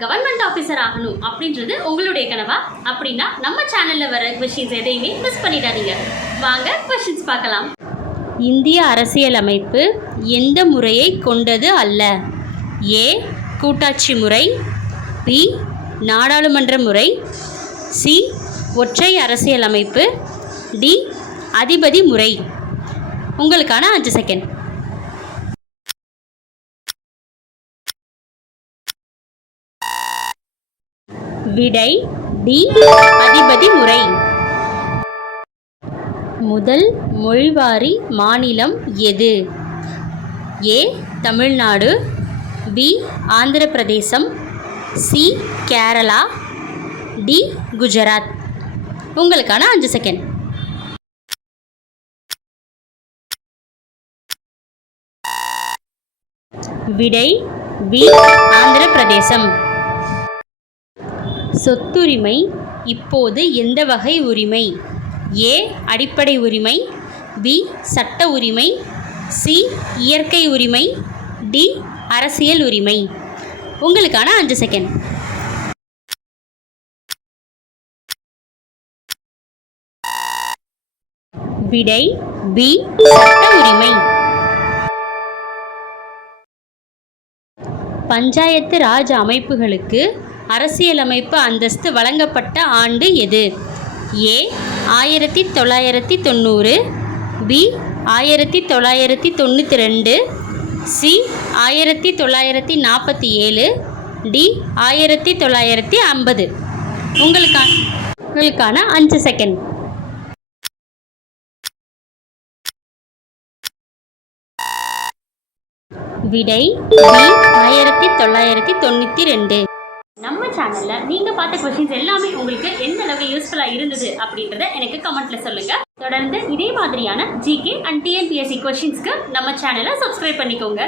Government officer ஆகணும் அப்படின்றது உங்களுடைய கனவா? அப்படின்னா நம்ம சேனலில் வர கொஷின்ஸ் எதையுமே மிஸ் பண்ணிடாதீங்க. வாங்க கொஷின்ஸ் பார்க்கலாம். இந்திய அரசியலமைப்பு எந்த முறையை கொண்டது அல்ல? ஏ கூட்டாட்சி முறை, பி நாடாளுமன்ற முறை, சி ஒற்றை அரசியலமைப்பு, டி அதிபதி முறை. உங்களுக்கான 5 செகண்ட். விடை டி அதிபதி முறை. முதல் மொழிவாரி மாநிலம் எது? ஏ தமிழ்நாடு, பி ஆந்திர பிரதேசம், சி கேரளா, டி குஜராத். உங்களுக்கான 5 செகண்ட். விடை பி ஆந்திர பிரதேசம். சொத்துரிமை இப்போது எந்த வகை உரிமை? ஏ அடிப்படை உரிமை, பி சட்ட உரிமை, சி இயற்கை உரிமை, டி அரசியல் உரிமை. உங்களுக்கான 5 செகண்ட். விடை பி சட்ட உரிமை. பஞ்சாயத்து ராஜ் அமைப்புகளுக்கு அரசியலமைப்பு அந்தஸ்து வழங்கப்பட்ட ஆண்டு எது? ஏ 1990, பி 1992, சி 1947, டி 1950. உங்களுக்கான 5 செகண்ட். விடை பி 1992. நம்ம சேனலில் நீங்கள் பார்த்த கொஷின்ஸ் எல்லாமே உங்களுக்கு எந்த அளவுக்கு யூஸ்ஃபுல்லாக இருந்தது அப்படின்றத எனக்கு கமெண்ட்டில் சொல்லுங்கள். தொடர்ந்து இதே மாதிரியான ஜிகே அண்ட் டிஎன்பிஎஸ்சி கொஷின்ஸ்க்கு நம்ம சேனலை சப்ஸ்கிரைப் பண்ணிக்கோங்க.